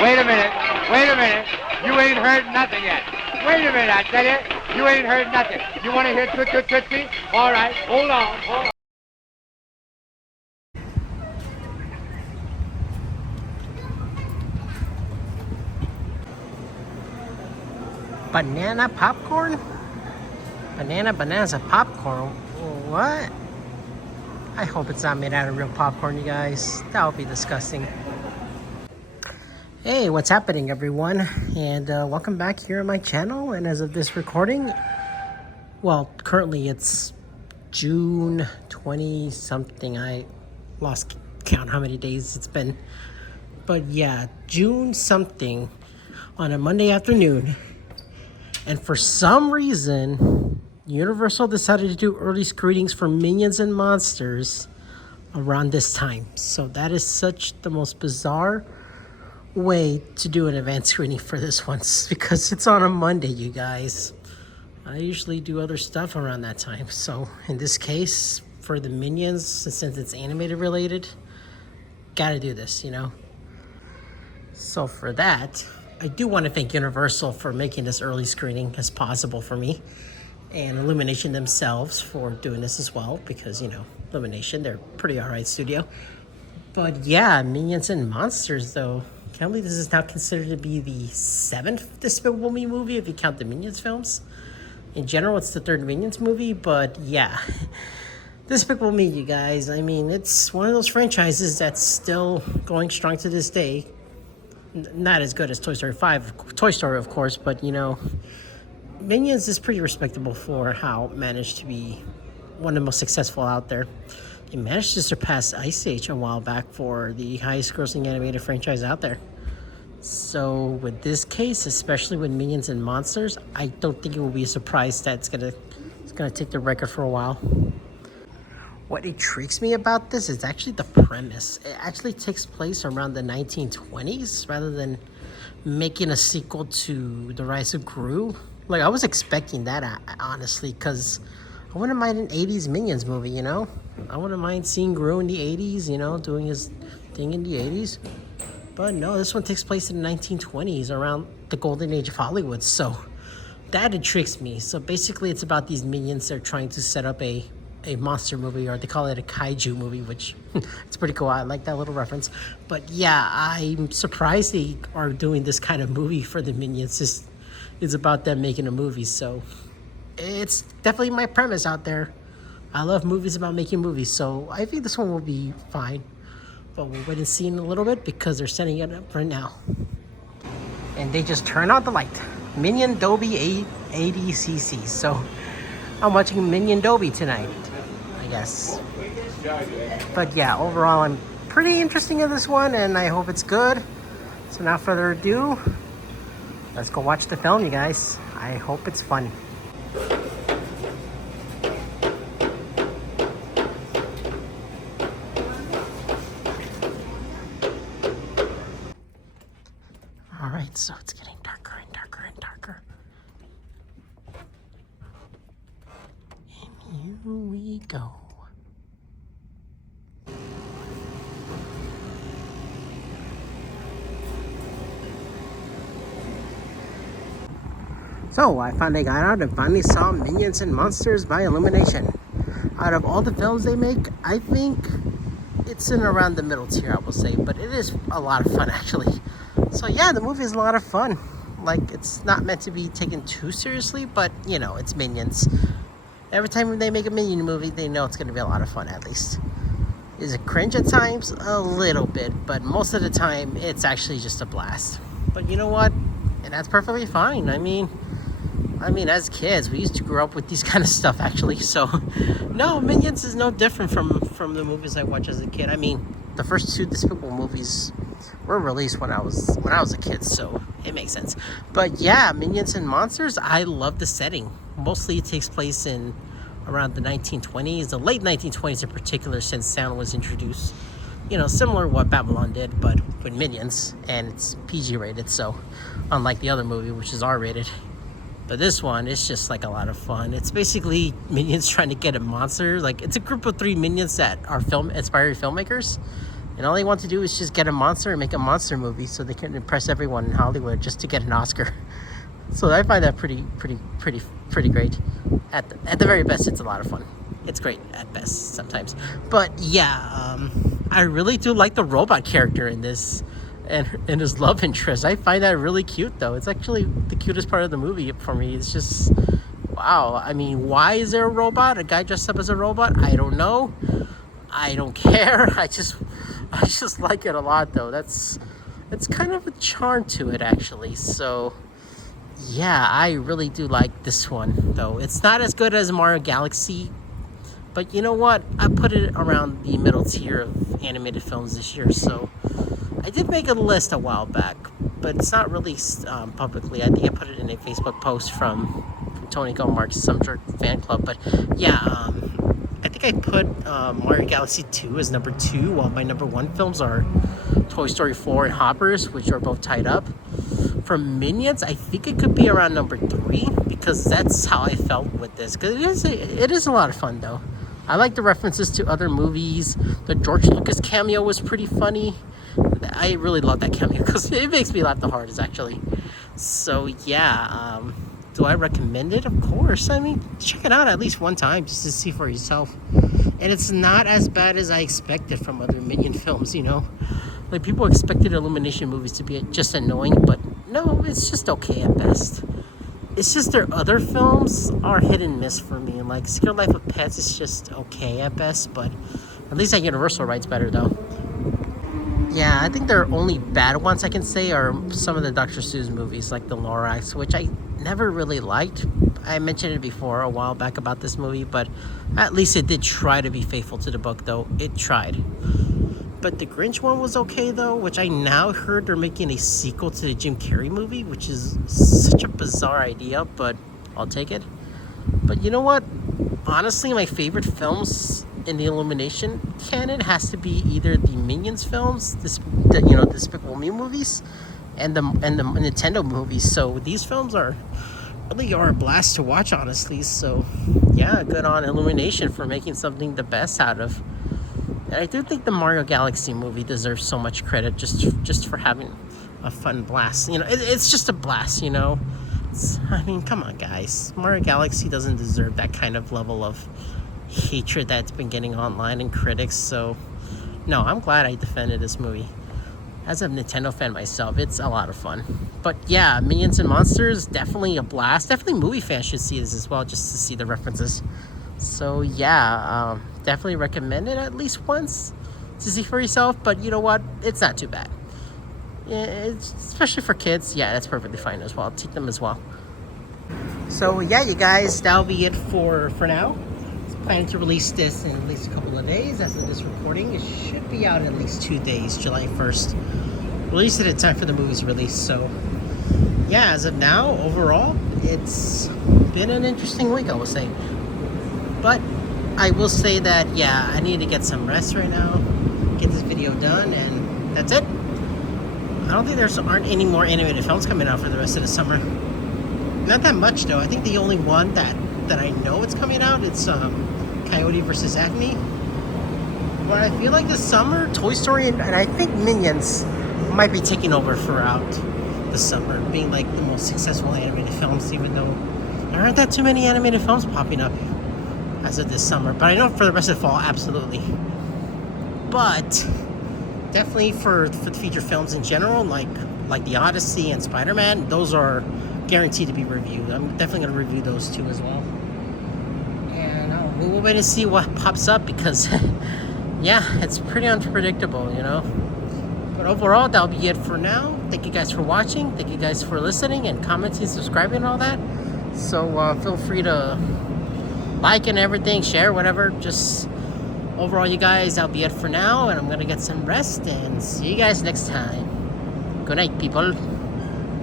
Wait a minute. Wait a minute. You ain't heard nothing yet. Wait a minute, I tell you. You ain't heard nothing. You want to hear Toot Toot Tootsie? All right. Hold on. Hold on. Banana popcorn? Bananas of popcorn? What? I hope it's not made out of real popcorn, you guys. That would be disgusting. Hey, what's happening, everyone? And welcome back here on my channel. And as of this recording, well, currently it's June 20 something. I lost count how many days it's been. But yeah, June something on a Monday afternoon. And for some reason, Universal decided to do early screenings for Minions and Monsters around this time. So that is such the most bizarre way to do an advance screening for this one, because it's on a Monday, you guys. I usually do other stuff around that time. So in this case, for the Minions, since it's animated related, gotta do this, you know? So for that, I do want to thank Universal for making this early screening as possible for me, and Illumination themselves for doing this as well, because, you know, Illumination, they're a pretty alright studio. But yeah, Minions and Monsters, though, can't believe this is now considered to be the 7th Despicable Me movie if you count the Minions films. In general, it's the 3rd Minions movie, but yeah. Despicable Me, you guys, I mean, it's one of those franchises that's still going strong to this day. Not as good as Toy Story 5, Toy Story, of course, but, you know, Minions is pretty respectable for how it managed to be one of the most successful out there. It managed to surpass Ice Age a while back for the highest grossing animated franchise out there. So with this case, especially with Minions and Monsters, I don't think it will be a surprise that it's gonna take the record for a while. What intrigues me about this is actually the premise. It actually takes place around the 1920s rather than making a sequel to The Rise of Gru. Like, I was expecting that, honestly, because I wouldn't mind an 80s Minions movie, you know? I wouldn't mind seeing Gru in the 80s, you know, doing his thing in the 80s. But no, this one takes place in the 1920s, around the golden age of Hollywood, so that intrigues me. So basically, it's about these minions. They're trying to set up a monster movie, or they call it a kaiju movie, which it's pretty cool. I like that little reference. But yeah, I'm surprised they are doing this kind of movie for the Minions. It's about them making a movie, so it's definitely my premise out there. I love movies about making movies, so I think this one will be fine. But we'll wait and see in a little bit, because they're setting it up right now. And they just turn out the light. Minion Dolby 80cc. So I'm watching Minion Dolby tonight, I guess. But yeah, overall, I'm pretty interested in this one, and I hope it's good. So without further ado, let's go watch the film, you guys. I hope it's fun. Alright, so it's getting darker and darker and darker. And here we go. So I finally got out and finally saw Minions and Monsters by Illumination. Out of all the films they make, I think it's in around the middle tier, I will say, but it is a lot of fun, actually. So yeah, the movie is a lot of fun. Like, it's not meant to be taken too seriously, but, you know, it's Minions. Every time they make a Minion movie, they know it's going to be a lot of fun, at least. Is it cringe at times? A little bit, but most of the time, it's actually just a blast. But you know what? And that's perfectly fine. I mean, as kids, we used to grow up with these kind of stuff, actually. So, no, Minions is no different from the movies I watched as a kid. I mean, the first 2 Despicable movies were released when I was a kid, so it makes sense. But yeah, Minions and Monsters, I love the setting. Mostly it takes place in around the 1920s, the late 1920s in particular, since sound was introduced. You know, similar to what Babylon did, but with Minions, and it's PG rated, so unlike the other movie, which is R rated. But this one, it's just like a lot of fun. It's basically Minions trying to get a monster. Like, it's a group of 3 Minions that are inspired filmmakers. And all they want to do is just get a monster and make a monster movie so they can impress everyone in Hollywood just to get an Oscar. So I find that pretty great. At the very best, it's a lot of fun. It's great at best sometimes. But yeah, I really do like the robot character in this and his love interest. I find that really cute, though. It's actually the cutest part of the movie for me. It's just, wow. I mean, why is there a robot? A guy dressed up as a robot? I don't know. I don't care. I just like it a lot, though. It's kind of a charm to it, actually. So yeah, I really do like this one, though. It's not as good as Mario Galaxy, but you know what? I put it around the middle tier of animated films this year. So I did make a list a while back, but it's not released publicly. I think I put it in a Facebook post from Tony Gomark's Some Jerk fan club. But yeah, I think I put Mario Galaxy 2 as number 2, while my number 1 films are Toy Story 4 and Hoppers, which are both tied up. For Minions, I think it could be around number 3, because that's how I felt with this. Because it is a lot of fun, though. I like the references to other movies. The George Lucas cameo was pretty funny. I really love that cameo because it makes me laugh the hardest, actually. So yeah, do I recommend it? Of course. I mean, check it out at least one time just to see for yourself. And it's not as bad as I expected from other Minion films, you know. Like, people expected Illumination movies to be just annoying, but no, it's just okay at best. It's just their other films are hit and miss for me. Like, Secret Life of Pets is just okay at best, but at least that Universal writes better, though. Yeah, I think their only bad ones I can say are some of the Dr. Seuss movies, like The Lorax, which I never really liked. I mentioned it before a while back about this movie, but at least it did try to be faithful to the book, though. It tried. But the Grinch one was okay, though, which I now heard they're making a sequel to the Jim Carrey movie, which is such a bizarre idea, but I'll take it. But you know what? Honestly, my favorite films in the Illumination canon has to be either the Minions films, the Despicable Me movies, and the Nintendo movies. So these films are a blast to watch, honestly. So yeah, good on Illumination for making something the best out of. And I do think the Mario Galaxy movie deserves so much credit just for having a fun blast. You know, it's just a blast, you know. I mean, come on, guys. Mario Galaxy doesn't deserve that kind of level of hatred that's been getting online and critics. So, no, I'm glad I defended this movie. As a Nintendo fan myself, it's a lot of fun. But yeah, Minions and Monsters, definitely a blast. Definitely movie fans should see this as well, just to see the references. So yeah, definitely recommend it at least once to see for yourself. But you know what? It's not too bad. Especially for kids, yeah, that's perfectly fine as well. Take them as well. So yeah, you guys, that'll be it for now. Planning to release this in at least a couple of days. As of this recording, it should be out in at least 2 days, July 1st. Release it in time for the movie's release. So yeah, as of now, overall, it's been an interesting week, I will say. But I will say that, yeah, I need to get some rest right now, get this video done, and that's it. I don't think aren't any more animated films coming out for the rest of the summer. Not that much, though. I think the only one that I know it's coming out, it's Coyote vs. Acme. But I feel like this summer, Toy Story and I think Minions might be taking over throughout the summer, being like the most successful animated films, even though there aren't that too many animated films popping up as of this summer. But I know for the rest of the fall, absolutely. But definitely for the feature films in general, like The Odyssey and Spider-Man, those are guaranteed to be reviewed. I'm definitely going to review those two as well. And we'll wait and see what pops up because, yeah, it's pretty unpredictable, you know. But overall, that'll be it for now. Thank you guys for watching. Thank you guys for listening and commenting, subscribing, and all that. So feel free to like and everything, share, whatever. Just overall, you guys, that'll be it for now. And I'm going to get some rest and see you guys next time. Good night, people.